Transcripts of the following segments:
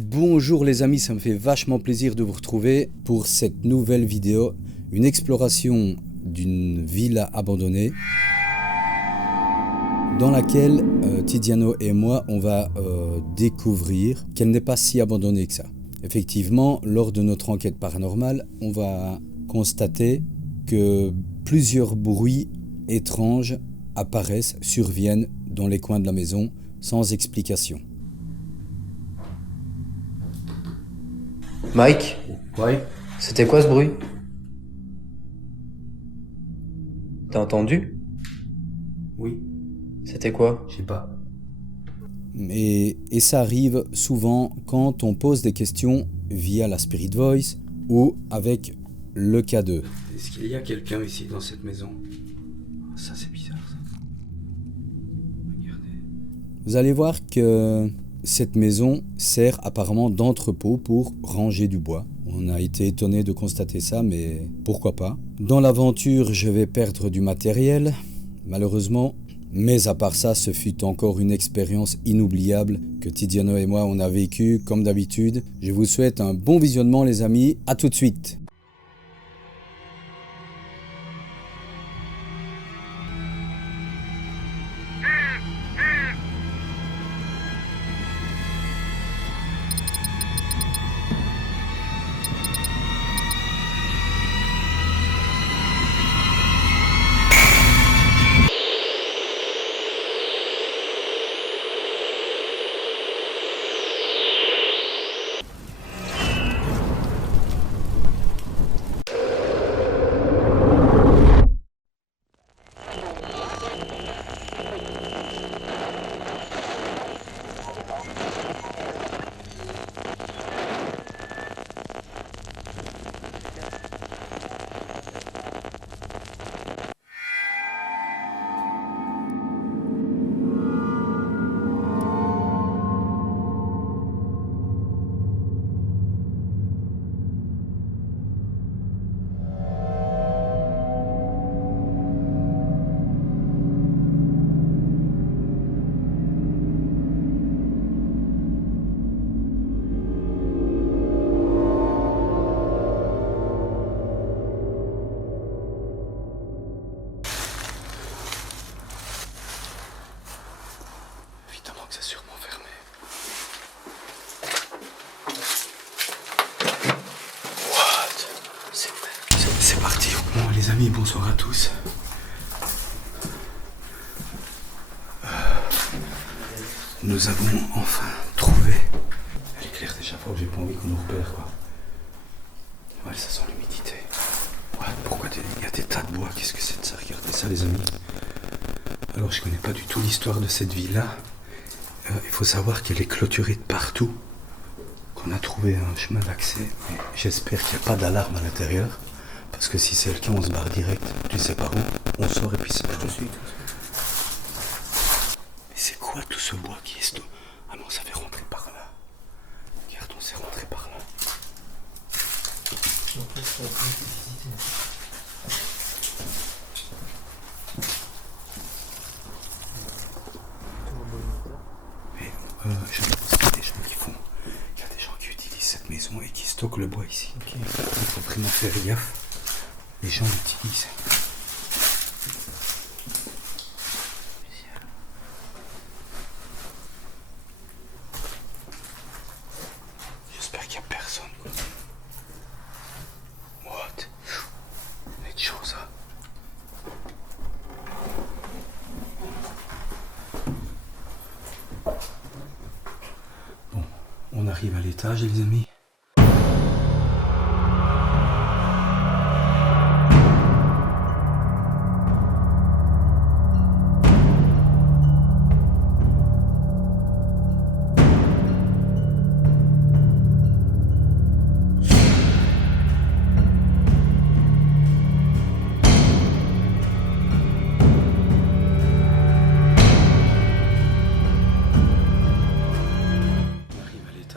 Bonjour les amis, ça me fait vachement plaisir de vous retrouver pour cette nouvelle vidéo, une exploration d'une villa abandonnée dans laquelle Tiziano et moi on va découvrir qu'elle n'est pas si abandonnée que ça. Effectivement, lors de notre enquête paranormale, on va constater que plusieurs bruits étranges apparaissent, surviennent dans les coins de la maison sans explication. Mike, Ouais. c'était quoi ce bruit? T'as entendu? Oui. C'était quoi? Je sais pas. Et ça arrive souvent quand on pose des questions via la Spirit Voice ou avec le K2. Est-ce qu'il y a quelqu'un ici dans cette maison? Ça c'est bizarre ça. Regardez. Vous allez voir que cette maison sert apparemment d'entrepôt pour ranger du bois. On a été étonné de constater ça, mais pourquoi pas. Dans l'aventure, je vais perdre du matériel, malheureusement. Mais à part ça, ce fut encore une expérience inoubliable que Tiziano et moi on a vécue comme d'habitude. Je vous souhaite un bon visionnement les amis, à tout de suite. Évidemment que c'est sûrement fermé. What? C'est parti. Bon les amis, bonsoir à tous. Nous avons enfin trouvé. Elle éclaire déjà fort, j'ai pas envie qu'on nous repère quoi. Ouais, ça sent l'humidité. Ouais, pourquoi il y a des tas de bois? Qu'est-ce que c'est de ça? Regardez ça les amis. Alors je connais pas du tout l'histoire de cette ville-là. Il faut savoir qu'elle est clôturée de partout. Qu'on a trouvé un chemin d'accès. Mais j'espère qu'il n'y a pas d'alarme à l'intérieur. Parce que si c'est le cas, on se barre direct. Tu sais par où? On sort et puis c'est tout de suite. Mais c'est quoi tout ce bois qui est... Ah non, ça fait rentrer par là. Regarde, on s'est rentré par là. Mais je pense qu'il y a des gens qui font... Il y a des gens qui utilisent cette maison et qui stockent le bois ici. Okay. Il faut vraiment faire gaffe. Les gens l'utilisent. J'espère qu'il n'y a personne. What? On est de chaud ça. Bon, on arrive à l'étage les amis.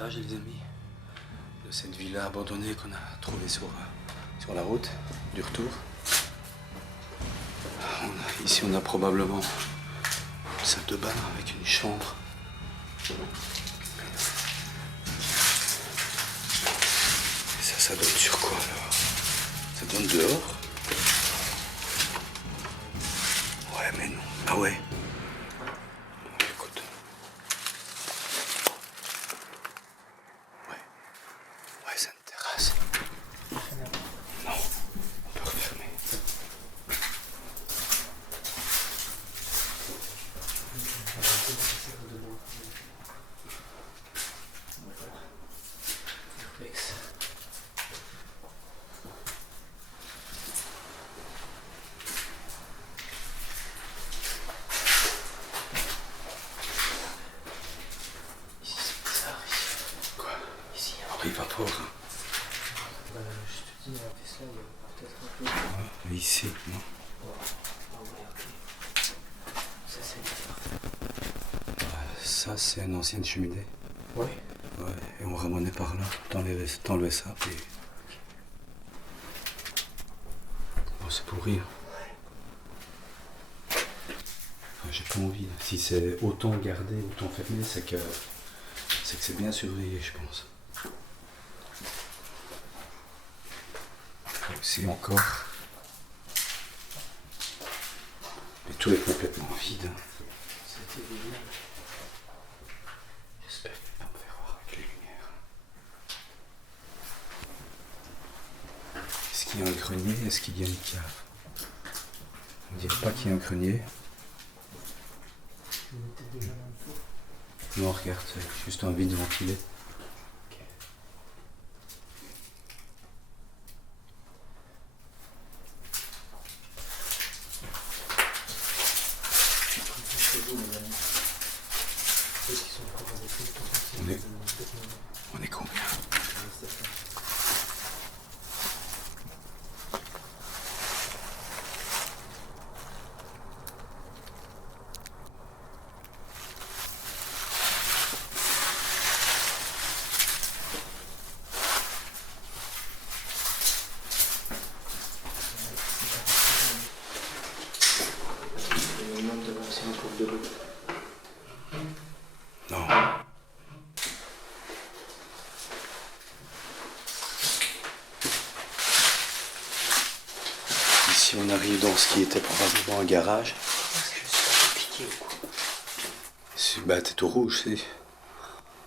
Les amis, de cette villa abandonnée qu'on a trouvée sur la route du retour. Ici on a probablement une salle de bain avec une chambre. Ça donne sur quoi alors? Ça donne dehors? Ouais, mais non. Ah ouais. Écoute. Ouais. Ouais, c'est une terrasse. Non, on peut refermer. Il va fort. Je te dis, Tesla, il y a peut-être un peu. Ouais, ici, non? Ah ouais, ok. Ça, c'est bizarre. Ça, c'est une ancienne cheminée. Ouais. Ouais, et on ramenait par là. T'enlevais ça, et... Bon, c'est pour rire. Enfin, j'ai pas envie. Si c'est autant gardé, autant fermé, c'est que c'est bien surveillé, je pense. Ici encore. Et tout est complètement vide. C'était vide. J'espère qu'il va me faire voir avec les lumières. Est-ce qu'il y a un grenier? Est-ce qu'il y a une cave? On dirait pas qu'il y a un grenier. On était déjà dans le tour. Non, regarde, c'est juste un vide ventilé. Chez vous, les amis. Ceux qui sont encore avec nous, On est combien? Je me demande de voir si on trouve de l'eau. Non. Ici, on arrive dans ce qui était probablement un garage. Est-ce que je suis pas piqué ou quoi? Bah, t'es tout rouge, c'est.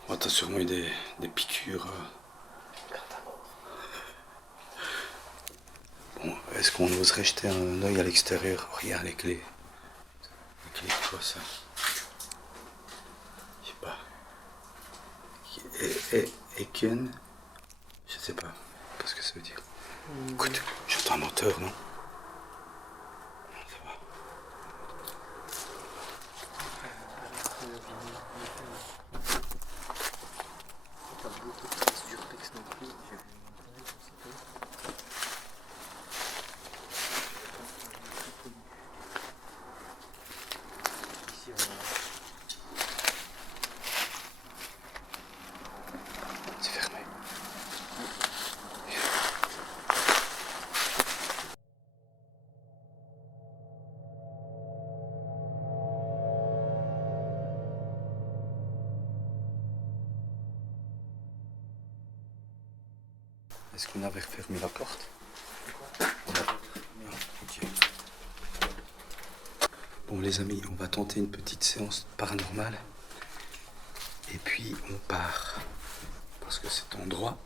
Oh, t'as sûrement eu des piqûres. Bon, est-ce qu'on oserait jeter un œil à l'extérieur? Regarde les clés. Les clés, quoi ça? Je sais pas. Eken? Je sais pas. Qu'est-ce que ça veut dire? Écoute, j'entends un moteur, non? Non, ça va. Pas beaucoup de traces d'urbex non plus. J'ai vu une montagne, je sais pas. Ici, on a... C'est fermé. Est-ce qu'on avait refermé la porte? Ok. Bon les amis, on va tenter une petite séance paranormale. Et puis on part. Parce que cet endroit...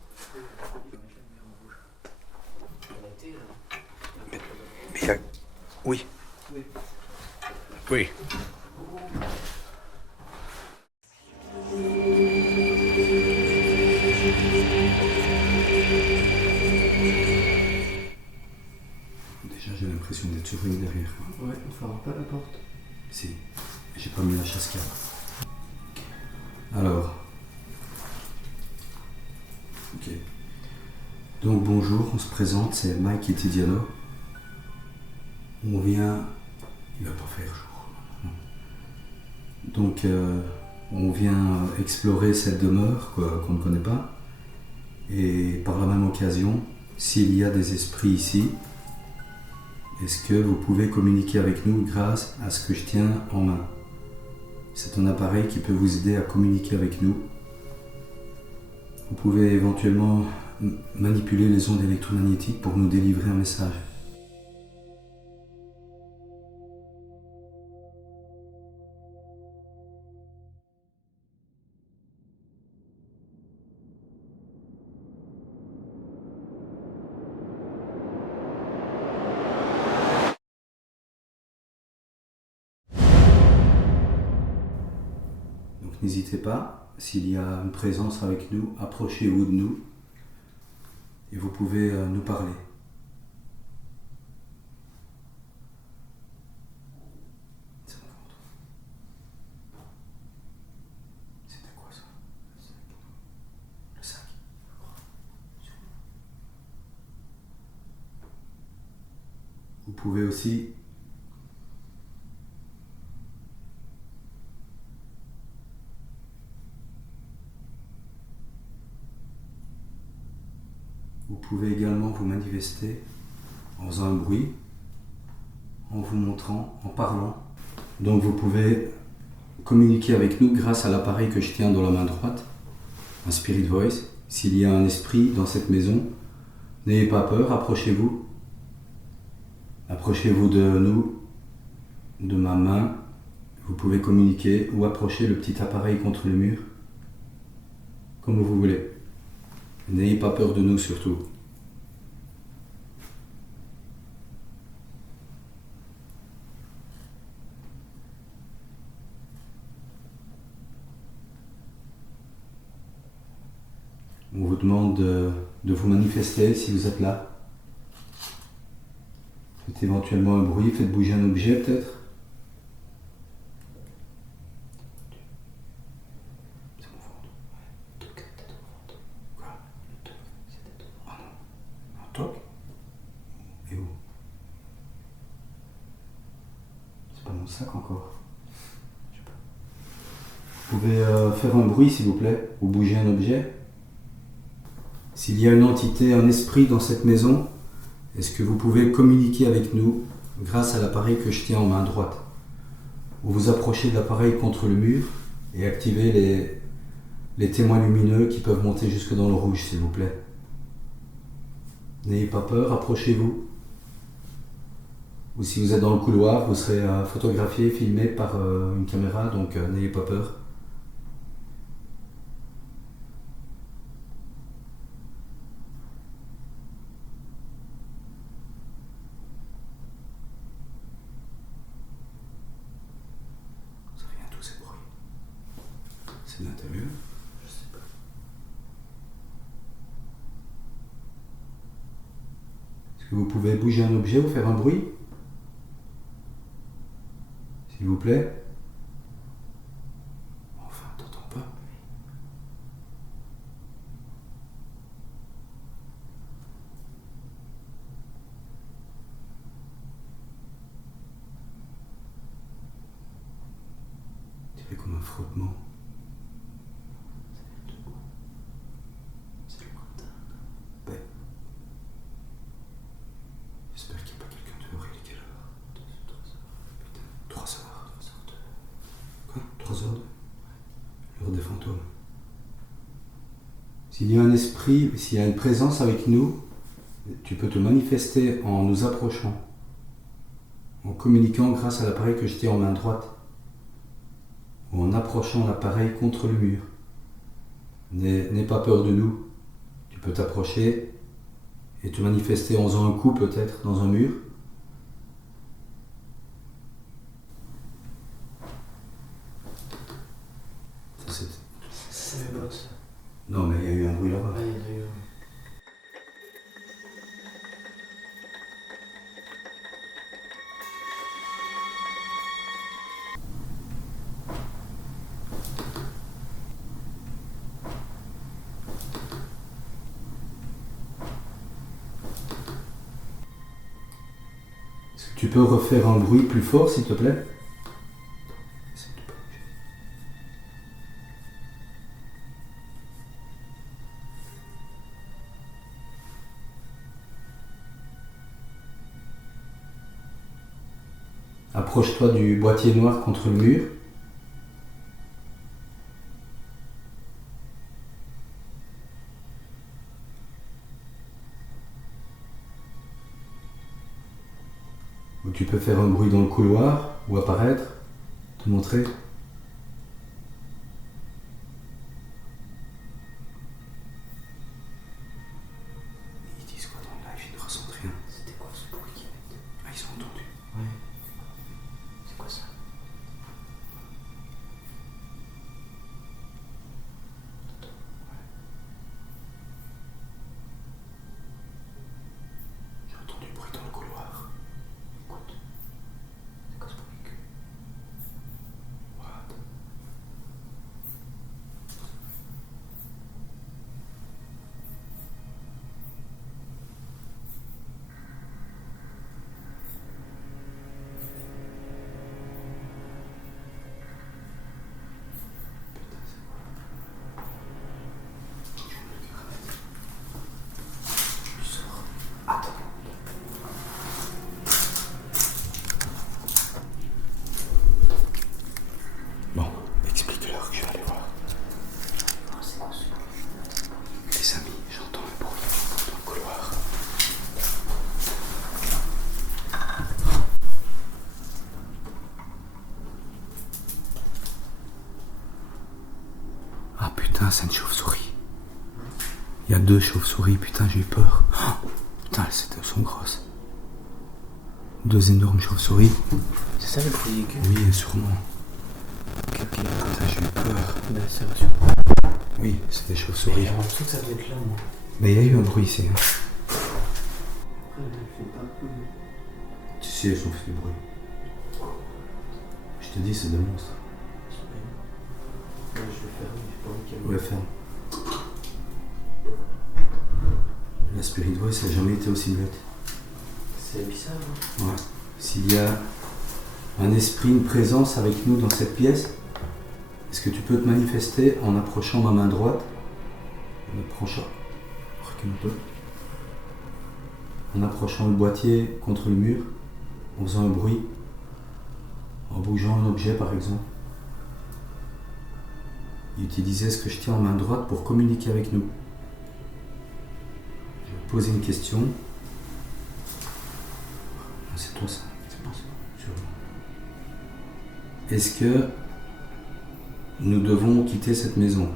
Mais il y a... Oui. Oui. Déjà j'ai l'impression d'être sur une derrière. Ouais, on fermera pas la porte. Si, j'ai pas mis la chasse-carte. Alors. Ok. Donc bonjour, on se présente, c'est Mike et Tidiano. On vient... Il va pas faire jour. Non. Donc on vient explorer cette demeure qu'on ne connaît pas. Et par la même occasion, s'il y a des esprits ici, est-ce que vous pouvez communiquer avec nous grâce à ce que je tiens en main? C'est un appareil qui peut vous aider à communiquer avec nous. Vous pouvez éventuellement manipuler les ondes électromagnétiques pour nous délivrer un message. Donc n'hésitez pas, s'il y a une présence avec nous, approchez-vous de nous et vous pouvez nous parler. C'était quoi ça? Le sac. Vous pouvez aussi également vous manifester en faisant un bruit, en vous montrant, en parlant. Donc vous pouvez communiquer avec nous grâce à l'appareil que je tiens dans la main droite, un Spirit Voice. S'il y a un esprit dans cette maison, n'ayez pas peur, approchez-vous. Approchez-vous de nous, de ma main. Vous pouvez communiquer ou approcher le petit appareil contre le mur, comme vous voulez. N'ayez pas peur de nous surtout. On vous demande de vous manifester si vous êtes là. Faites éventuellement un bruit, faites bouger un objet peut-être. C'est mon ventre. Toc, tête au ventre. Quoi? Le toc, c'est tête au ventre. Ah non. Un toc? Et où? C'est pas mon sac encore. Je sais pas. Vous pouvez faire un bruit s'il vous plaît, ou bouger un objet. S'il y a une entité, un esprit dans cette maison, est-ce que vous pouvez communiquer avec nous grâce à l'appareil que je tiens en main droite? Vous vous approchez de l'appareil contre le mur et activez les témoins lumineux qui peuvent monter jusque dans le rouge, s'il vous plaît. N'ayez pas peur, approchez-vous. Ou si vous êtes dans le couloir, vous serez photographié, filmé par une caméra, donc n'ayez pas peur. Ces bruits. C'est de l'intérieur? Je sais pas. Est-ce que vous pouvez bouger un objet ou faire un bruit? S'il vous plaît? Enfin, t'entends pas? C'est comme un frottement. C'est le compteur. Ben. J'espère qu'il n'y a pas quelqu'un dehors. Il est quelle heure? 3 heures. Putain. 3 heures. Quoi? 3 heures? L'heure des fantômes. S'il y a un esprit, s'il y a une présence avec nous, tu peux te manifester en nous approchant, en communiquant grâce à l'appareil que je tiens en main droite, ou en approchant l'appareil contre le mur. N'aie pas peur de nous. Tu peux t'approcher et te manifester en faisant un coup peut-être dans un mur. Ça, C'est le boss. non mais il y a eu un bruit là-bas. Ouais, il y en a eu un. Est-ce que tu peux refaire un bruit plus fort s'il te plaît? Approche-toi du boîtier noir contre le mur. tu peux faire un bruit dans le couloir ou apparaître, te montrer. Ils disent quoi dans le live? Ils ne ressentent rien. C'était quoi ce bruit qu'ils mettent? Ah, ils ont entendu. Ouais. C'est quoi ça? J'ai entendu le bruit dans le couloir. Écoute. C'est quoi ce bruit que... What? Putain, c'est quoi? Tu sors. Attends. Bon, explique-leur que je vais aller voir. Oh, c'est quoi ce bruit? Les amis, j'entends un bruit dans le couloir. Ah putain, c'est une chauve-souris. Il y a 2 chauves-souris, putain, j'ai eu peur. Oh, putain, elles sont grosses. 2 énormes chauves-souris. C'est ça le bruit aigu? Oui, sûrement. Ok. Putain, j'ai eu peur. Mais ça va sûrement. Oui, c'est des Mais chauves-souris. j'ai l'impression que ça doit être là, moi. Mais il y a eu un bruit ici. Hein. Après, elle fait pas de bruit. Tu sais, elles ont fait du bruit. Je te dis, c'est des monstres. Ouais, je vais faire, j'ai pas envie qu'elle Ouais, ferme. La Spirit Voice, ça n'a jamais été aussi muette. C'est bizarre, hein. Ouais. S'il y a un esprit, une présence avec nous dans cette pièce, est-ce que tu peux te manifester en approchant ma main droite? En approchant. Recule un peu. En approchant le boîtier contre le mur, en faisant un bruit, en bougeant un objet par exemple. Et utiliser ce que je tiens en main droite pour communiquer avec nous. Je vais te poser une question. Ah, c'est toi ça. C'est pas ça. Sûrement. Est-ce que nous devons quitter cette maison?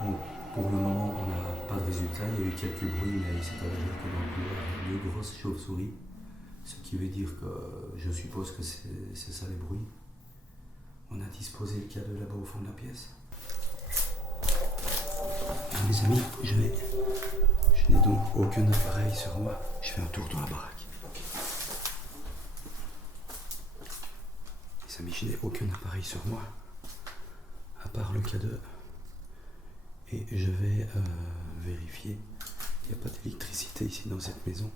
Bon, pour le moment, on n'a pas de résultat. Il y a eu quelques bruits, mais il s'est avéré que dans le couloir, il y a 2 grosses chauves-souris. Ce qui veut dire que je suppose que c'est ça les bruits. On a disposé le cadeau là-bas au fond de la pièce. Mes amis, je n'ai donc aucun appareil sur moi. Je fais un tour dans la baraque. Mes amis, je n'ai aucun appareil sur moi, à part le cadeau. Et je vais vérifier. Il n'y a pas d'électricité ici dans cette maison.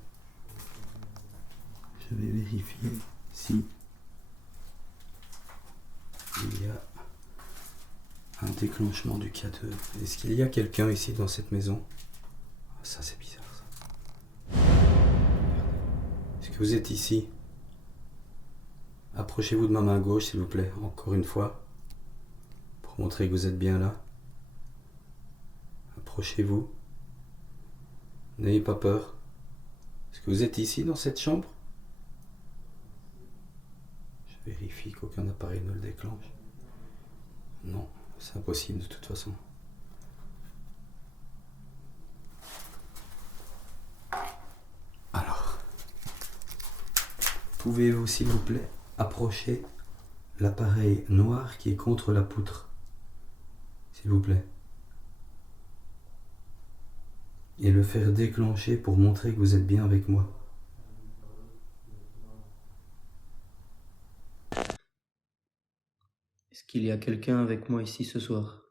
Je vais vérifier si il y a un déclenchement du cadeau. Est-ce qu'il y a quelqu'un ici dans cette maison? Ça c'est bizarre ça. Est-ce que vous êtes ici? Approchez-vous de ma main gauche s'il vous plaît, encore une fois, pour montrer que vous êtes bien là. Approchez-vous. N'ayez pas peur. Est-ce que vous êtes ici dans cette chambre? Je vérifie qu'aucun appareil ne le déclenche. Non, c'est impossible de toute façon. Alors, pouvez-vous s'il vous plaît approcher l'appareil noir qui est contre la poutre, s'il vous plaît, et le faire déclencher pour montrer que vous êtes bien avec moi. Est-ce qu'il y a quelqu'un avec moi ici ce soir?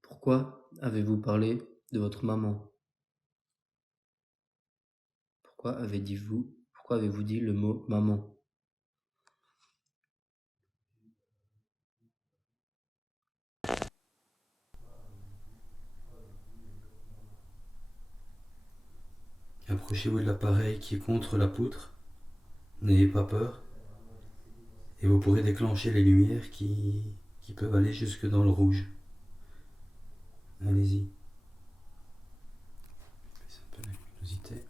Pourquoi avez-vous parlé de votre maman? Pourquoi avez-vous dit le mot maman? Approchez-vous de l'appareil qui est contre la poutre. N'ayez pas peur. Et vous pourrez déclencher les lumières qui peuvent aller jusque dans le rouge. Allez-y. Baissez un peu la luminosité.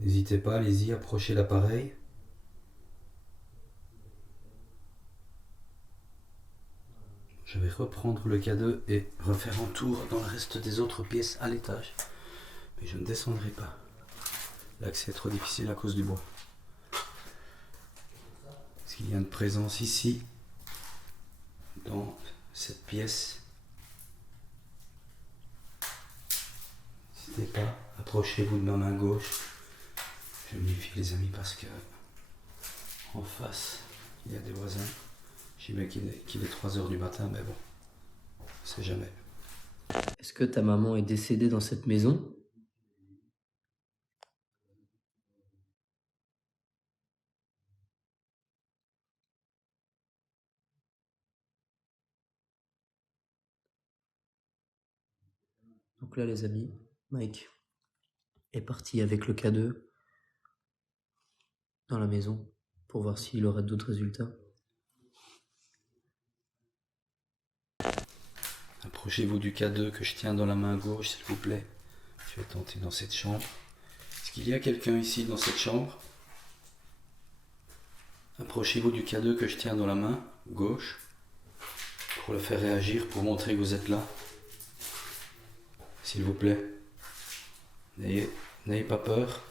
N'hésitez pas, allez-y, approchez l'appareil. Je vais reprendre le K2 et refaire un tour dans le reste des autres pièces à l'étage. Mais je ne descendrai pas. L'accès est trop difficile à cause du bois. Est-ce qu'il y a une présence ici, dans cette pièce? N'hésitez pas, approchez-vous de ma main gauche. Je me méfie les amis parce que en face, il y a des voisins. J'imagine qu'il est 3 heures du matin, mais bon, on sait jamais. Est-ce que ta maman est décédée dans cette maison? Donc là, les amis, Mike est parti avec le K2 dans la maison pour voir s'il aurait d'autres résultats. Approchez-vous du K2 que je tiens dans la main gauche, s'il vous plaît. Je vais tenter dans cette chambre. Est-ce qu'il y a quelqu'un ici dans cette chambre? Approchez-vous du K2 que je tiens dans la main gauche pour le faire réagir, pour montrer que vous êtes là. S'il vous plaît. N'ayez pas peur.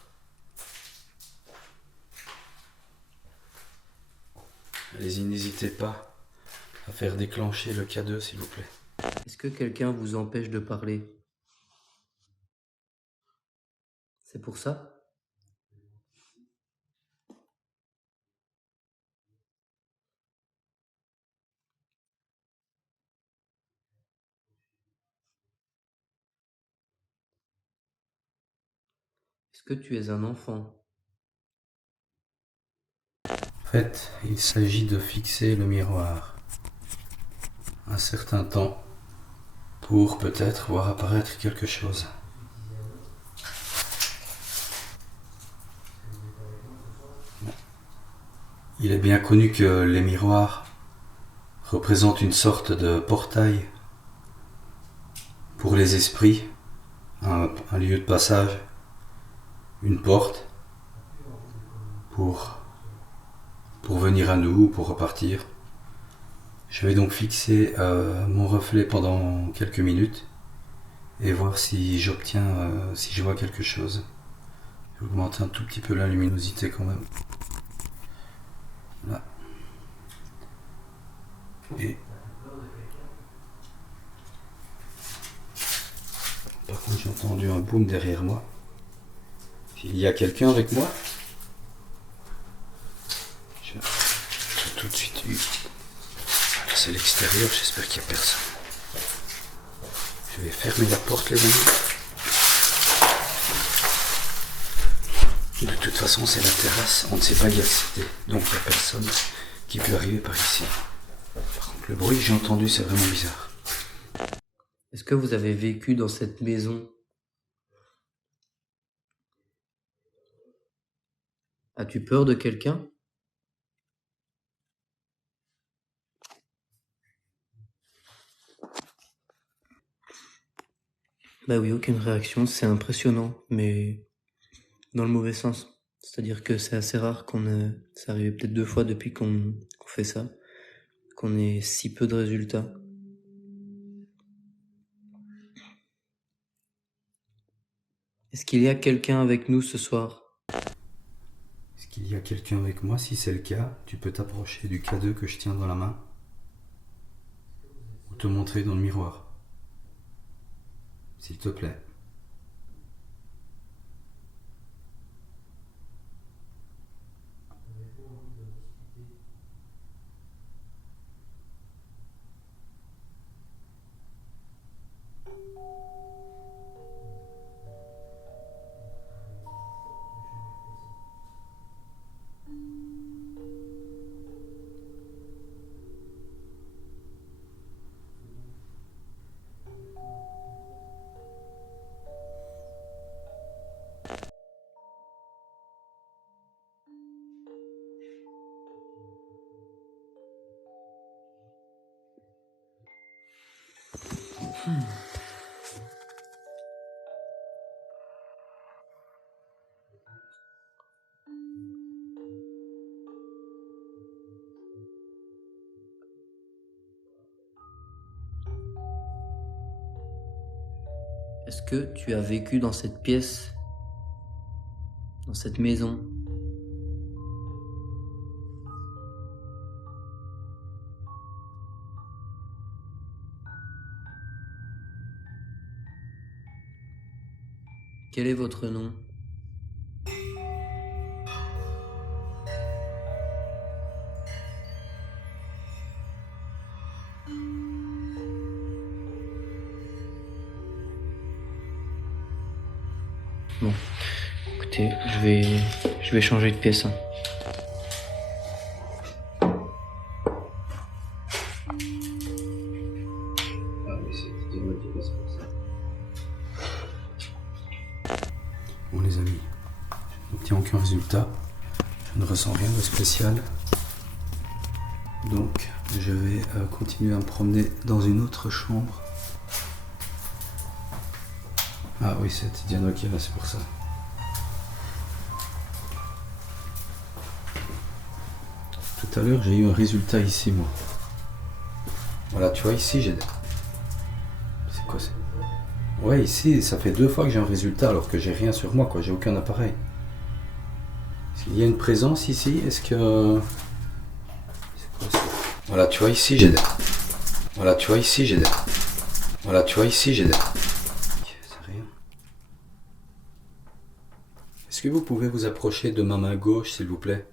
Allez-y, n'hésitez pas à faire déclencher le K2, s'il vous plaît. Est-ce que quelqu'un vous empêche de parler? C'est pour ça? Est-ce que tu es un enfant? En fait, il s'agit de fixer le miroir un certain temps pour peut-être voir apparaître quelque chose. Il est bien connu que les miroirs représentent une sorte de portail pour les esprits, un lieu de passage, une porte pour venir à nous ou pour repartir. Je vais donc fixer mon reflet pendant quelques minutes et voir si j'obtiens, si je vois quelque chose. Je vais augmenter un tout petit peu la luminosité quand même. Là. Et par contre, j'ai entendu un boom derrière moi. Il y a quelqu'un avec moi? J'ai tout de suite eu. Là, c'est l'extérieur, j'espère qu'il n'y a personne. Je vais fermer la porte, les amis. De toute façon, c'est la terrasse, on ne sait pas y accéder. Donc, il n'y a personne qui peut arriver par ici. Par contre, le bruit que j'ai entendu, c'est vraiment bizarre. Est-ce que vous avez vécu dans cette maison? As-tu peur de quelqu'un? Bah oui, aucune réaction, c'est impressionnant, mais dans le mauvais sens. C'est-à-dire que c'est assez rare c'est arrivé peut-être 2 fois depuis qu'on fait ça, qu'on ait si peu de résultats. Est-ce qu'il y a quelqu'un avec nous ce soir? Est-ce qu'il y a quelqu'un avec moi? Si c'est le cas, tu peux t'approcher du K2 que je tiens dans la main ou te montrer dans le miroir. S'il te plaît. Est-ce que tu as vécu dans cette pièce, dans cette maison? Quel est votre nom? Bon, écoutez, je vais changer de pièce. Bon les amis, je n'obtiens aucun résultat, je ne ressens rien de spécial, donc je vais continuer à me promener dans une autre chambre. Ah oui, c'est Diana qui est là, c'est pour ça. Tout à l'heure j'ai eu un résultat ici moi. Voilà, tu vois ici j'ai... C'est quoi ça? Ouais, ici, ça fait 2 fois que j'ai un résultat alors que j'ai rien sur moi, quoi. J'ai aucun appareil. Est-ce qu'il y a une présence ici? Est-ce que... C'est quoi ça? Voilà, tu vois ici, j'ai des... Voilà, tu vois ici, j'ai des... Voilà, tu vois ici, j'ai des... C'est rien. Est-ce que vous pouvez vous approcher de ma main gauche, s'il vous plaît?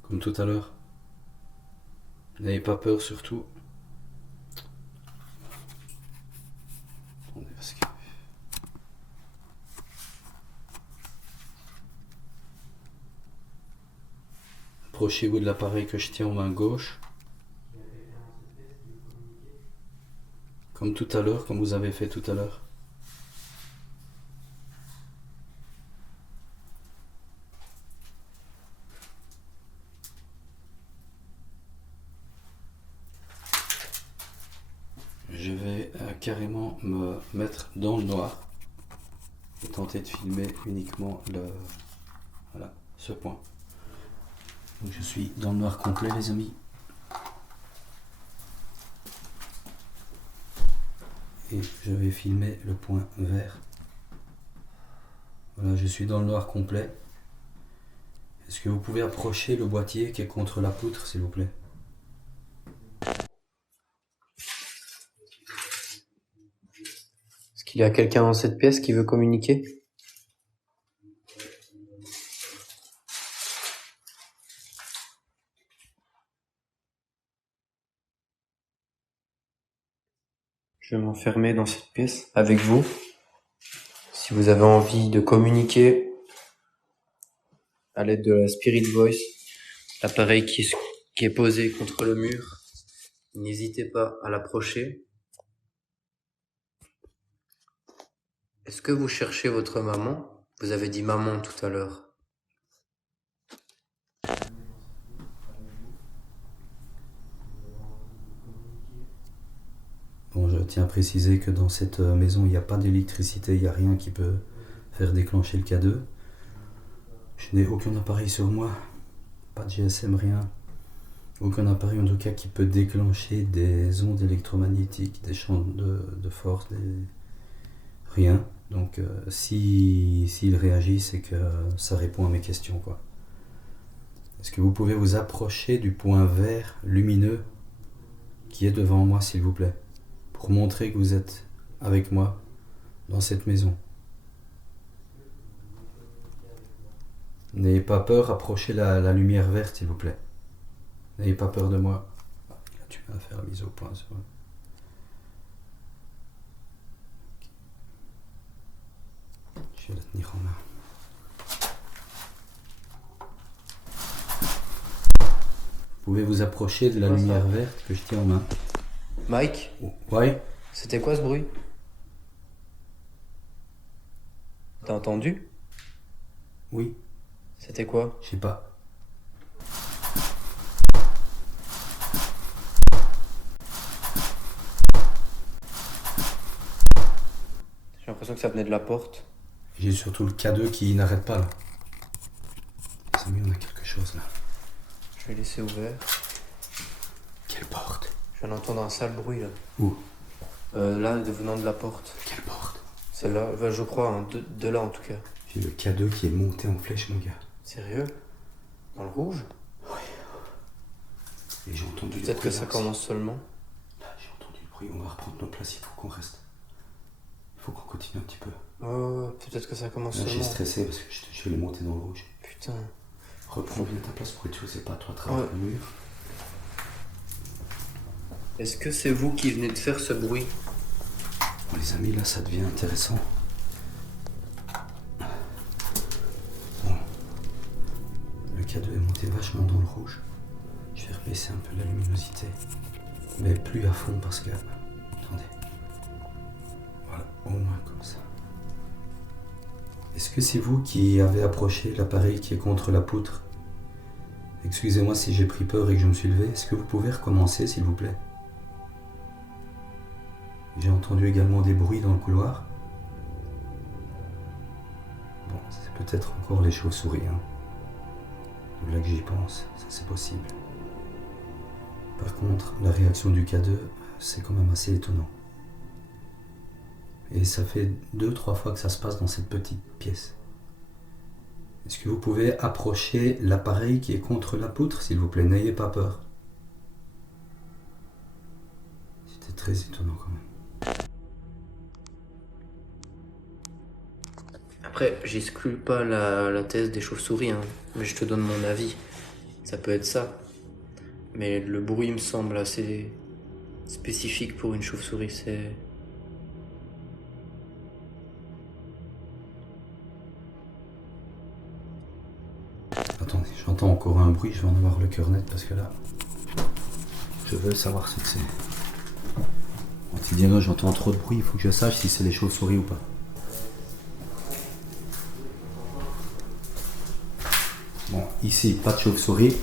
Comme tout à l'heure. N'ayez pas peur, surtout. Attendez, parce que... Approchez-vous de l'appareil que je tiens en main gauche. Comme tout à l'heure, comme vous avez fait tout à l'heure. Je vais carrément me mettre dans le noir et tenter de filmer uniquement voilà, ce point. Donc je suis dans le noir complet les amis. Et je vais filmer le point vert. Voilà, je suis dans le noir complet. Est-ce que vous pouvez approcher le boîtier qui est contre la poutre, s'il vous plaît? Est-ce qu'il y a quelqu'un dans cette pièce qui veut communiquer? Je vais m'enfermer dans cette pièce avec vous. Si vous avez envie de communiquer à l'aide de la Spirit Voice, l'appareil qui est posé contre le mur, n'hésitez pas à l'approcher. Est-ce que vous cherchez votre maman? Vous avez dit maman tout à l'heure. Bon, je tiens à préciser que dans cette maison, il n'y a pas d'électricité, il n'y a rien qui peut faire déclencher le K2. Je n'ai aucun appareil sur moi, pas de GSM, rien. Aucun appareil en tout cas qui peut déclencher des ondes électromagnétiques, des champs de force, rien. Donc s'il réagit, c'est que ça répond à mes questions, quoi. Est-ce que vous pouvez vous approcher du point vert lumineux qui est devant moi, s'il vous plaît, pour montrer que vous êtes avec moi dans cette maison? N'ayez pas peur, approchez la lumière verte, s'il vous plaît. N'ayez pas peur de moi. Là, tu vas faire la mise au point. Ça va. Je vais la tenir en main. Vous pouvez vous approcher de la lumière verte que je tiens en main. Mike, Ouais. c'était quoi ce bruit? T'as entendu? Oui. C'était quoi? Je sais pas. l'impression que ça venait de la porte. J'ai surtout le K2 qui n'arrête pas là. Les amis, on a quelque chose là. Je vais laisser ouvert. Quelle porte? Je viens d'entendre un sale bruit là. Où? Là, venant de la porte. Quelle porte? Celle-là, enfin, je crois, hein, de là en tout cas. J'ai le K2 qui est monté en flèche, mon gars. Sérieux? Dans le rouge? Et j'ai entendu Peut-être que ça commence seulement. Là, j'ai entendu le bruit. On va reprendre nos places. Il faut qu'on reste. Il faut qu'on continue un petit peu. Ouais, peut-être que ça commence Là, j'ai seulement. stressé parce que je vais les monter dans le rouge. Putain. Reprends bien ta place pour être sûr que c'est pas toi à travers le mur. Est-ce que c'est vous qui venez de faire ce bruit? Bon, les amis, là, ça devient intéressant. Bon. Le K2 est monté vachement dans le rouge. Je vais rebaisser un peu la luminosité. Mais plus à fond parce que... Attendez. Voilà, au moins comme ça. Est-ce que c'est vous qui avez approché l'appareil qui est contre la poutre? Excusez-moi si j'ai pris peur et que je me suis levé. Est-ce que vous pouvez recommencer, s'il vous plaît? J'ai entendu également des bruits dans le couloir. Bon, c'est peut-être encore les chauves-souris, hein. Là que j'y pense, ça c'est possible. Par contre, la réaction du K2, c'est quand même assez étonnant. Et ça fait 2-3 fois que ça se passe dans cette petite pièce. Est-ce que vous pouvez approcher l'appareil qui est contre la poutre, s'il vous plaît? N'ayez pas peur. C'était très étonnant quand même. Après, j'exclus pas la thèse des chauves-souris, hein, mais je te donne mon avis. Ça peut être ça. Mais le bruit me semble assez spécifique pour une chauve-souris. C'est... Attendez, j'entends encore un bruit, je vais en avoir le cœur net parce que là, je veux savoir ce que c'est. Quand il dit non, j'entends trop de bruit, il faut que je sache si c'est les chauves-souris ou pas. Bon, ici, pas de chauve-souris.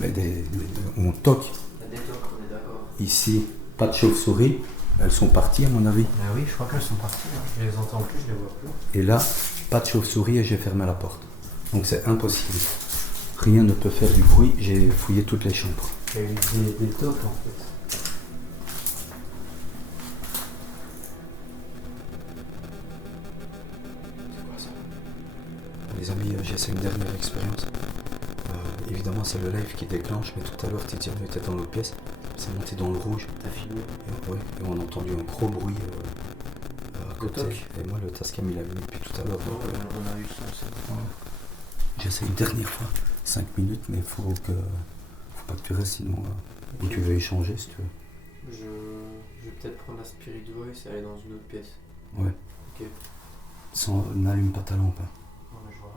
Mais on toque. La détoque, on est d'accord. Ici, pas de chauve-souris. Elles sont parties à mon avis. Ah oui, je crois qu'elles sont parties. Hein. Je les entends plus, je les vois plus. Et là, pas de chauve-souris et j'ai fermé la porte. Donc c'est impossible. Rien ne peut faire du bruit, j'ai fouillé toutes les chambres. Il y a eu des toques en fait. C'est quoi ça? Les amis, j'essaie une dernière expérience. Évidemment, c'est le live qui déclenche, mais tout à l'heure, Tiziano était dans l'autre pièce. C'est monté dans le rouge. T'as filmé? Et on a entendu un gros bruit à côté. Et moi, le Tascam, il a mis depuis tout à l'heure. On a eu ça aussi. J'essaie une dernière fois. 5 minutes, mais faut pas que tu restes, sinon... Ou tu veux échanger, si tu veux. Je vais peut-être prendre la Spirit Voice et aller dans une autre pièce. Ouais. Ok. N'allume pas ta lampe. Hein. Non, mais je vois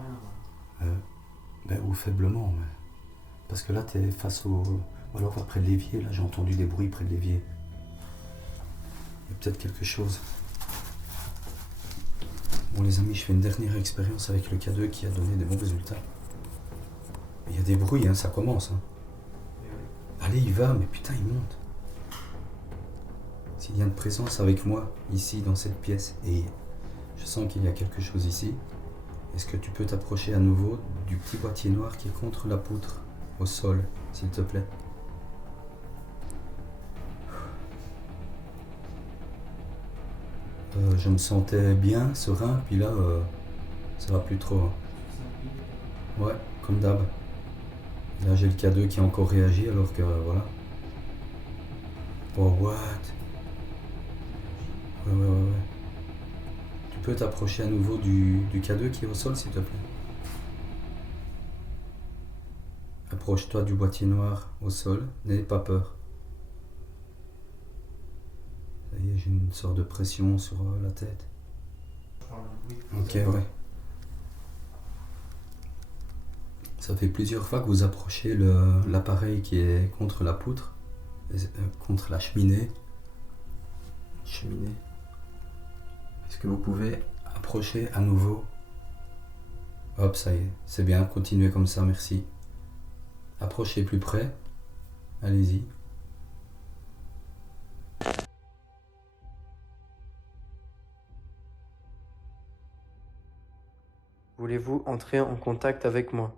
rien. Ou faiblement. Mais... Parce que là, t'es face au... Ou alors près de l'évier. Là, j'ai entendu des bruits près de l'évier. Il y a peut-être quelque chose. Bon, les amis, je fais une dernière expérience avec le K2 qui a donné des bons résultats. Il y a des bruits, hein, ça commence. Hein. Allez, il va, mais putain, il monte. S'il y a une présence avec moi, ici, dans cette pièce, et je sens qu'il y a quelque chose ici, est-ce que tu peux t'approcher à nouveau du petit boîtier noir qui est contre la poutre, au sol, s'il te plaît? Je me sentais bien, serein, puis là, ça va plus trop. Hein. Ouais, comme d'hab. Là, j'ai le K2 qui a encore réagi, alors que, voilà. Oh, what? Ouais. Tu peux t'approcher à nouveau du K2 qui est au sol, s'il te plaît? Approche-toi du boîtier noir au sol, n'aie pas peur. Ça y est, j'ai une sorte de pression sur la tête. Ok, ouais. Ça fait plusieurs fois que vous approchez l'appareil qui est contre la poutre, contre la cheminée. Est-ce que vous pouvez approcher à nouveau? Hop, ça y est, c'est bien, continuez comme ça, merci. Approchez plus près, allez-y. Voulez-vous entrer en contact avec moi?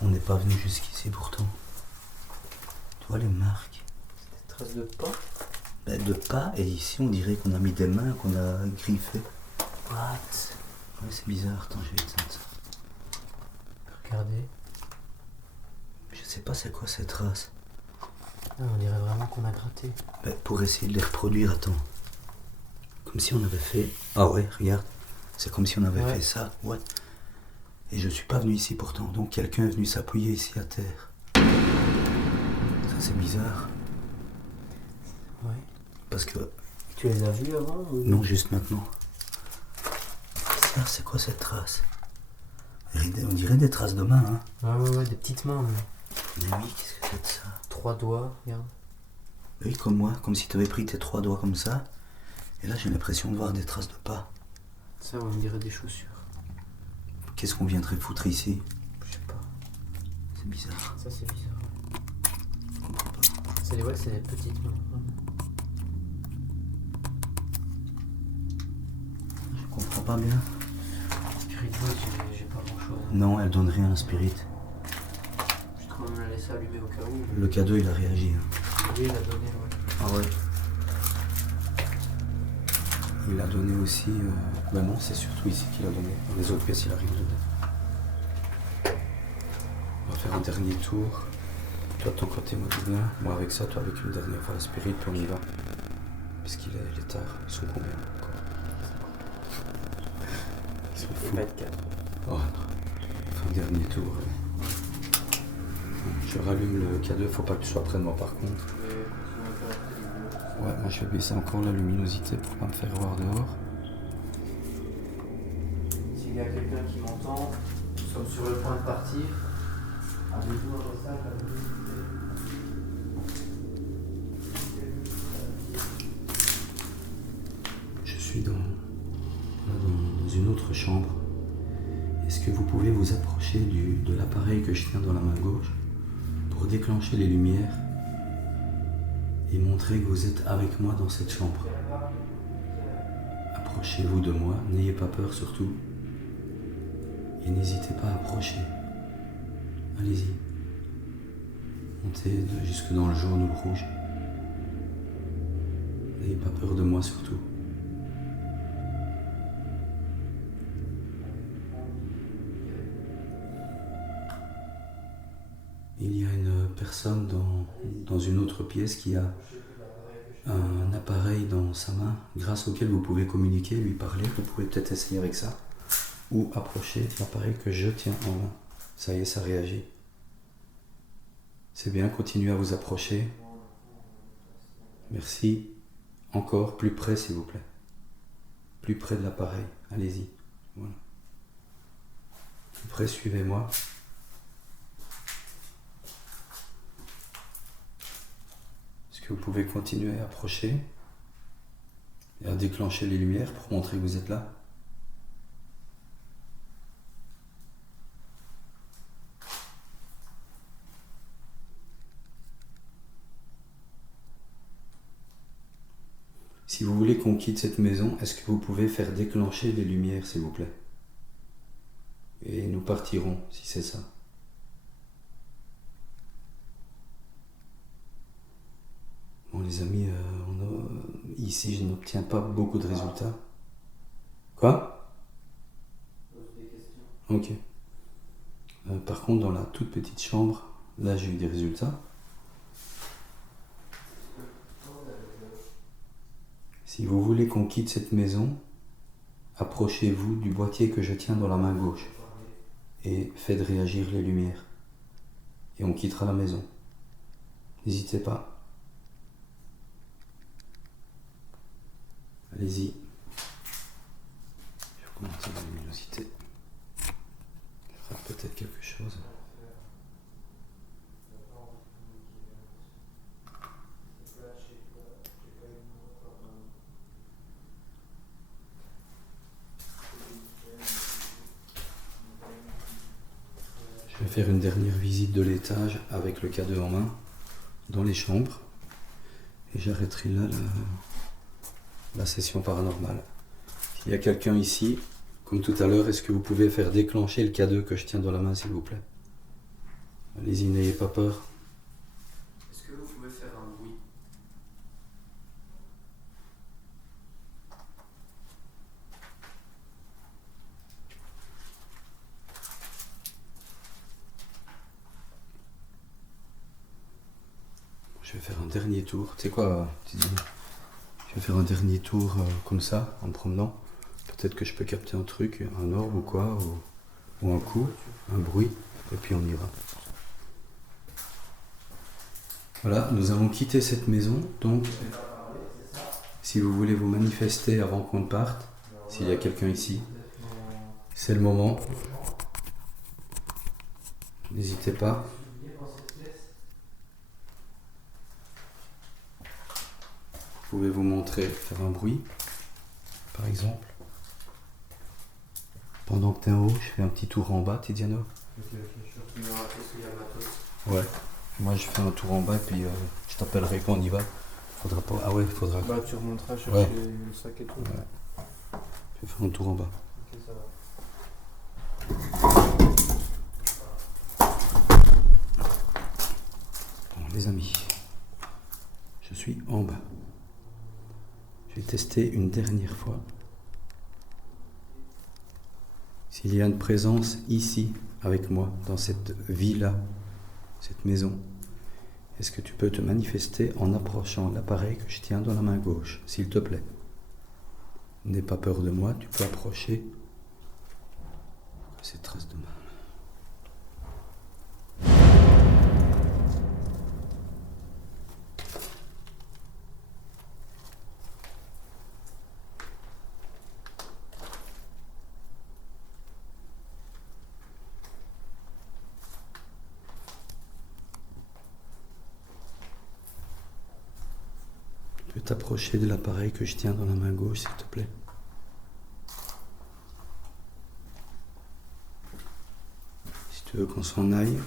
On n'est pas venu jusqu'ici pourtant. Tu vois les marques? Des traces de pas? Ben, de pas, et ici on dirait qu'on a mis des mains, qu'on a griffé. What? Ouais, c'est bizarre, attends, je vais éteindre ça. Regardez. Je sais pas c'est quoi ces traces. Ah, on dirait vraiment qu'on a gratté. Ben, pour essayer de les reproduire, attends. Comme si on avait fait... Ah ouais, regarde. C'est comme si on avait fait ça, ouais. Et je suis pas venu ici pourtant, donc quelqu'un est venu s'appuyer ici à terre. Ça c'est bizarre. Ouais. Parce que... Tu les as vus avant ou... Non, juste maintenant. C'est quoi cette trace? On dirait des traces de main, hein. Ouais, des petites mains. Mais oui, qu'est-ce que c'est de ça? 3 doigts, regarde. Oui, comme moi, comme si tu avais pris tes 3 doigts comme ça. Et là, j'ai l'impression de voir des traces de pas. Ça, on dirait des chaussures. Qu'est-ce qu'on viendrait foutre ici? Je sais pas. C'est bizarre. Ça, c'est bizarre. Je comprends pas. C'est des petites mains. Je comprends pas bien. Spirit Box, j'ai pas grand chose. Non, elle donne rien à Spirit. Je vais quand même la laisser allumer au cas où. Le cadeau, il a réagi. Hein. Oui, il a donné, ouais. Ah ouais. Il a donné aussi... Ben non, c'est surtout ici qu'il a donné. Dans les autres pièces, il a rien donné. On va faire un dernier tour. Toi de ton côté, moi de bien. Moi avec ça, toi avec une dernière fois la Spirit, puis on y va. Puisqu'il est tard. Ils sont combien encore? Ils sont fous. 24. Oh non. Enfin, dernier tour. Je rallume le cadeau, faut pas que tu sois près de moi par contre. Ouais, moi je vais baisser encore la luminosité pour pas me faire voir dehors. S'il y a quelqu'un qui m'entend, nous sommes sur le point de partir. Avez-vous un message à nous dire? Je suis dans une autre chambre. Est-ce que vous pouvez vous approcher de l'appareil que je tiens dans la main gauche pour déclencher les lumières et montrer que vous êtes avec moi dans cette chambre? Approchez-vous de moi, n'ayez pas peur surtout. Et n'hésitez pas à approcher. Allez-y. Montez jusque dans le jaune ou le rouge. N'ayez pas peur de moi surtout. Il y a une personne dans une autre pièce qui a un appareil dans sa main grâce auquel vous pouvez communiquer, lui parler. Vous pouvez peut-être essayer avec ça. Ou approcher l'appareil que je tiens en main. Ça y est, ça réagit. C'est bien, continuez à vous approcher. Merci. Encore plus près, s'il vous plaît. Plus près de l'appareil. Allez-y. Voilà. Plus près, suivez-moi. Est-ce que vous pouvez continuer à approcher et à déclencher les lumières pour montrer que vous êtes là? Si vous voulez qu'on quitte cette maison, est-ce que vous pouvez faire déclencher les lumières, s'il vous plaît? Et nous partirons, si c'est ça. Bon les amis, ici je n'obtiens pas beaucoup de résultats. Quoi? Ok. Par contre, dans la toute petite chambre, là j'ai eu des résultats. Si vous voulez qu'on quitte cette maison, approchez-vous du boîtier que je tiens dans la main gauche et faites réagir les lumières. Et on quittera la maison. N'hésitez pas. Allez-y. Je vais augmenter la luminosité. Ça fera peut-être quelque chose. faire une dernière visite de l'étage avec le K2 en main dans les chambres et j'arrêterai là la session paranormale. S'il y a quelqu'un ici, comme tout à l'heure, est-ce que vous pouvez faire déclencher le K2 que je tiens dans la main s'il vous plaît? Allez-y, n'ayez pas peur. Est-ce que vous pouvez faire un bruit? Je vais faire un dernier tour. Tu sais quoi, Tizi? Je vais faire un dernier tour comme ça, en me promenant. Peut-être que je peux capter un truc, un orbe ou quoi, ou un coup, un bruit, et puis on y va. Voilà, nous avons quitté cette maison, donc si vous voulez vous manifester avant qu'on ne parte, s'il y a quelqu'un ici, c'est le moment. N'hésitez pas. Vous pouvez vous montrer, faire un bruit, par exemple. Pendant que tu es en haut, je fais un petit tour en bas, Tiziano. Ouais. Moi, je fais un tour en bas, puis je t'appellerai quand on y va. Faudra pas. Ah ouais, faudra. Bah, tu remonteras chercher Ouais. le sac et tout. Ouais. Je vais faire un tour en bas. Ok, ça va. Bon, les amis, je suis en bas. Je vais tester une dernière fois. S'il y a une présence ici, avec moi, dans cette vie-là, cette maison, est-ce que tu peux te manifester en approchant l'appareil que je tiens dans la main gauche, s'il te plaît? N'aie pas peur de moi, tu peux approcher ces traces de main. Tu peux t'approcher de l'appareil que je tiens dans la main gauche, s'il te plaît? Si tu veux qu'on s'en aille,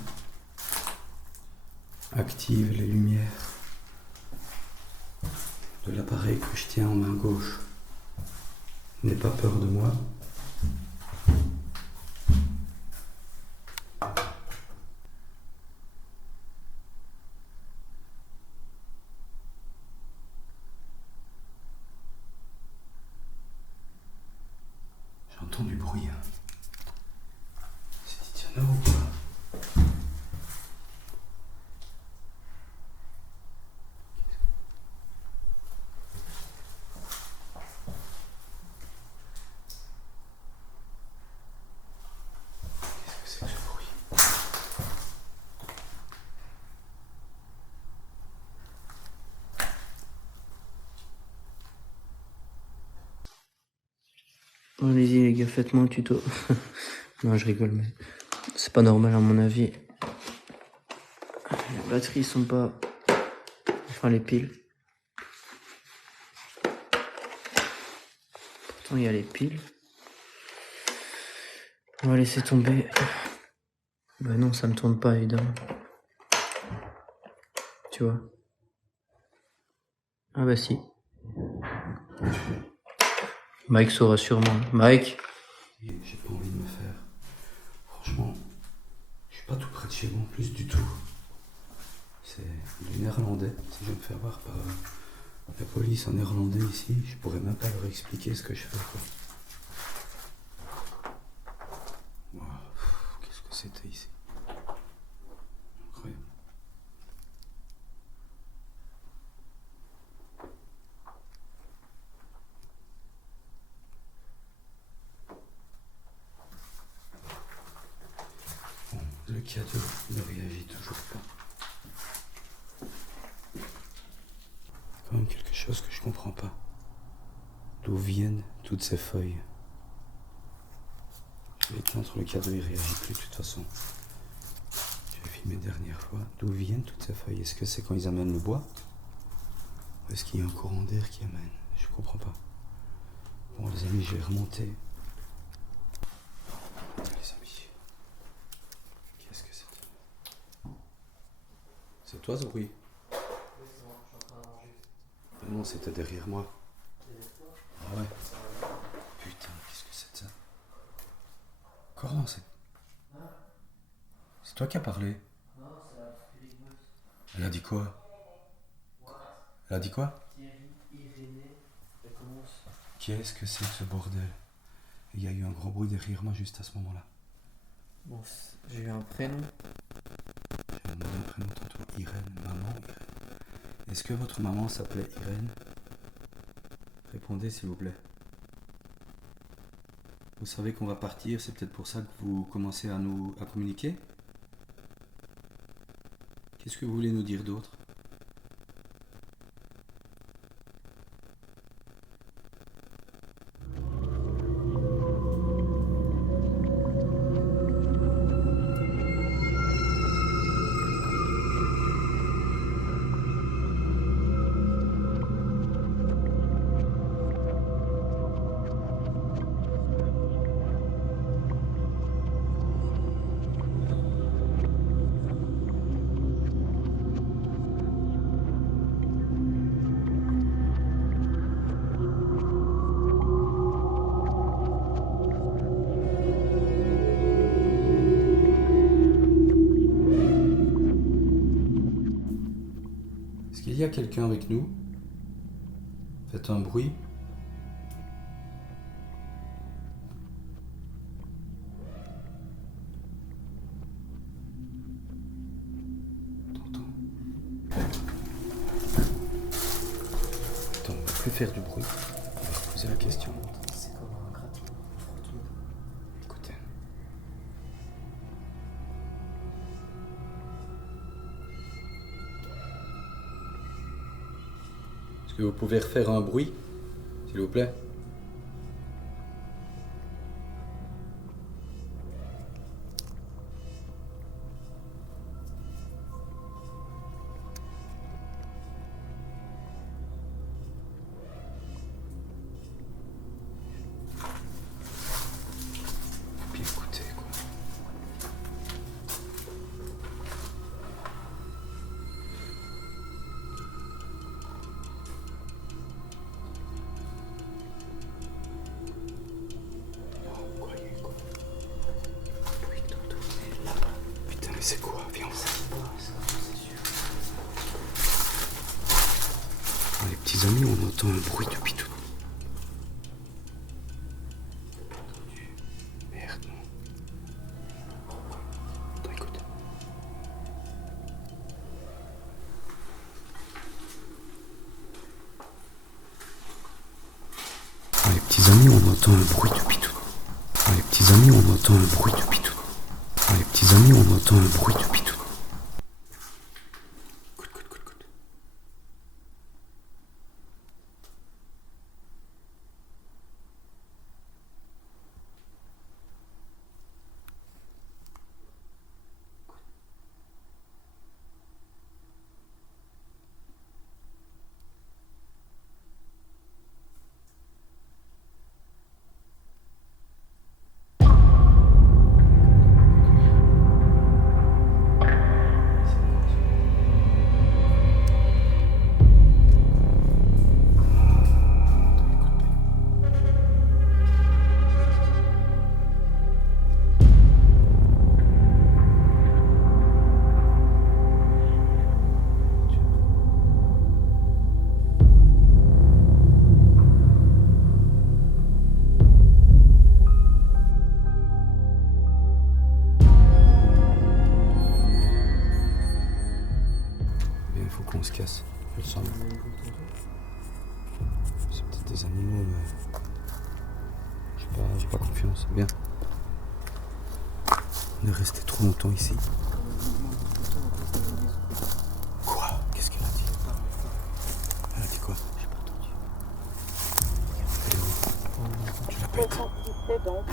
active les lumières de l'appareil que je tiens en main gauche. N'aie pas peur de moi. J'entends du bruit. C'est Tiziano ou quoi? Qu'est-ce que c'est que ce bruit? Allez-y les gars, faites-moi un tuto. Non, je rigole, mais c'est pas normal à mon avis. Les batteries sont pas... Enfin, les piles. Pourtant, il y a les piles. On va laisser tomber. Bah non, ça me tourne pas, évidemment. Tu vois. Ah bah si. Mike saura sûrement. Mike? J'ai pas envie de me faire. Franchement, je suis pas tout près de chez moi en plus du tout. C'est du néerlandais. Si je vais me faire voir par la police en néerlandais ici, je pourrais même pas leur expliquer ce que je fais, quoi. Wow. Qu'est-ce que c'était ici? Incroyable. Bon, le K2 ne réagit toujours pas. Quand même quelque chose que je comprends pas. D'où viennent toutes ces feuilles? Je vais éteindre le K2, il réagit plus de toute façon. Je vais filmer dernière fois. D'où viennent toutes ces feuilles? Est-ce que c'est quand ils amènent le bois? Ou est-ce qu'il y a un courant d'air qui amène? Je comprends pas. Bon les amis, je vais remonter. Les amis, qu'est-ce que c'est? toi ce bruit? Non, c'était derrière moi. Ah ouais. Putain, qu'est-ce que c'est de ça? Coran, c'est toi qui as parlé? Non, c'est la Périgmeuse. Elle a dit quoi? Elle a dit quoi? Thierry, Irénée, elle commence. Qu'est-ce que c'est que ce bordel? Il y a eu un gros bruit derrière moi juste à ce moment-là. Bon, j'ai eu un prénom. J'ai demandé un prénom tantôt. Irène, maman Irène. Est-ce que votre maman s'appelait Irène? Répondez s'il vous plaît. Vous savez qu'on va partir, c'est peut-être pour ça que vous commencez à communiquer? Qu'est-ce que vous voulez nous dire d'autre? Est-ce qu'il y a quelqu'un avec nous? Faites un bruit. T'entends? Attends, on va plus faire du bruit. On va se poser la question. C'est comme un grattement, un frottement. Écoutez. Est-ce que vous pouvez refaire un bruit, s'il vous plaît? Faut bien écouter, quoi. Quoi, il y a eu quoi? Bruit tout tourné là-bas. Putain, mais c'est quoi? Viens, on va. Dans les petits amis, on entend un bruit depuis tout. Entendu. Merde, non. Attends, écoute. Dans les petits amis, on entend un bruit depuis tout. Dans les petits amis, on entend un bruit depuis tout. Dans les petits amis, on entend un bruit depuis tout. Écoute, écoute, écoute, écoute. Bien, il faut qu'on se casse. Je le sens. C'est peut-être des animaux, mais j'ai pas confiance. Bien. On est resté trop longtemps ici. Quoi? Qu'est-ce qu'elle a dit? Elle a dit quoi? J'ai pas entendu. Elle est où? Tu la pètes? C'est donc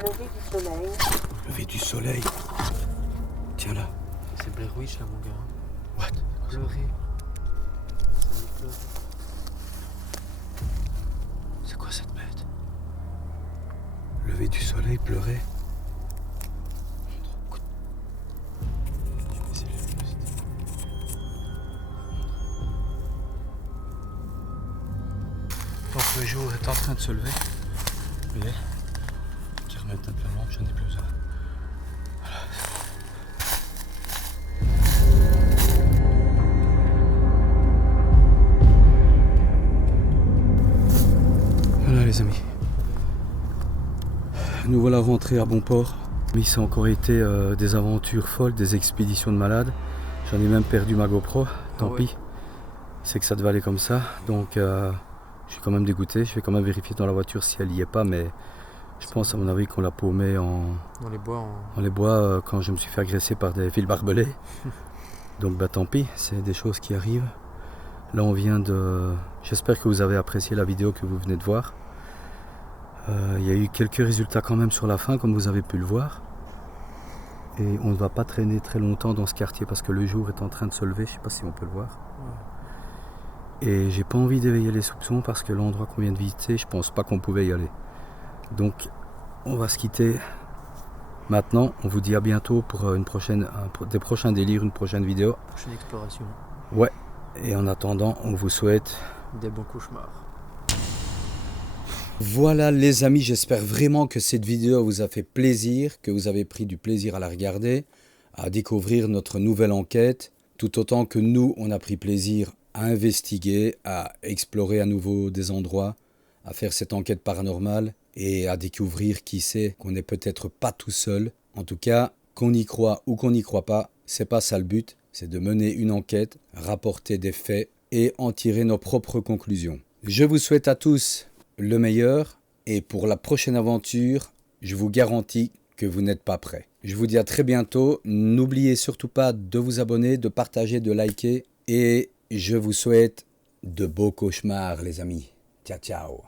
lever du soleil. Lever du soleil. Tiens là. C'est Blair Witch là, mon gars. What? Pleurer. Ça me pleure. C'est quoi cette bête? Lever du soleil, pleurer. Écoute. Tu mets ses lunettes. Le jour est en train de se lever. Vous voyez, qui remettent un peu la lampe, j'en ai plus besoin. Voilà les amis. Nous voilà rentrés à bon port. Mais ça a encore été des aventures folles, des expéditions de malades. J'en ai même perdu ma GoPro, tant pis. C'est que ça devait aller comme ça. Donc je suis quand même dégoûté. Je vais quand même vérifier dans la voiture si elle y est pas. Mais je pense à mon avis qu'on l'a paumée dans les bois quand je me suis fait agresser par des fils barbelés. Donc bah tant pis, c'est des choses qui arrivent. Là on vient de... J'espère que vous avez apprécié la vidéo que vous venez de voir. Il y a eu quelques résultats quand même sur la fin, comme vous avez pu le voir. Et on ne va pas traîner très longtemps dans ce quartier parce que le jour est en train de se lever, je ne sais pas si on peut le voir. Et j'ai pas envie d'éveiller les soupçons parce que l'endroit qu'on vient de visiter, je pense pas qu'on pouvait y aller. Donc on va se quitter maintenant. On vous dit à bientôt pour des prochains délires, une prochaine vidéo. Prochaine exploration. Ouais. Et en attendant, on vous souhaite des bons cauchemars. Voilà les amis, j'espère vraiment que cette vidéo vous a fait plaisir, que vous avez pris du plaisir à la regarder, à découvrir notre nouvelle enquête, tout autant que nous, on a pris plaisir à investiguer, à explorer à nouveau des endroits, à faire cette enquête paranormale et à découvrir qui sait qu'on n'est peut-être pas tout seul. En tout cas, qu'on y croit ou qu'on n'y croit pas, c'est pas ça le but, c'est de mener une enquête, rapporter des faits et en tirer nos propres conclusions. Je vous souhaite à tous le meilleur et pour la prochaine aventure, je vous garantis que vous n'êtes pas prêts. Je vous dis à très bientôt. N'oubliez surtout pas de vous abonner, de partager, de liker et je vous souhaite de beaux cauchemars les amis. Ciao ciao.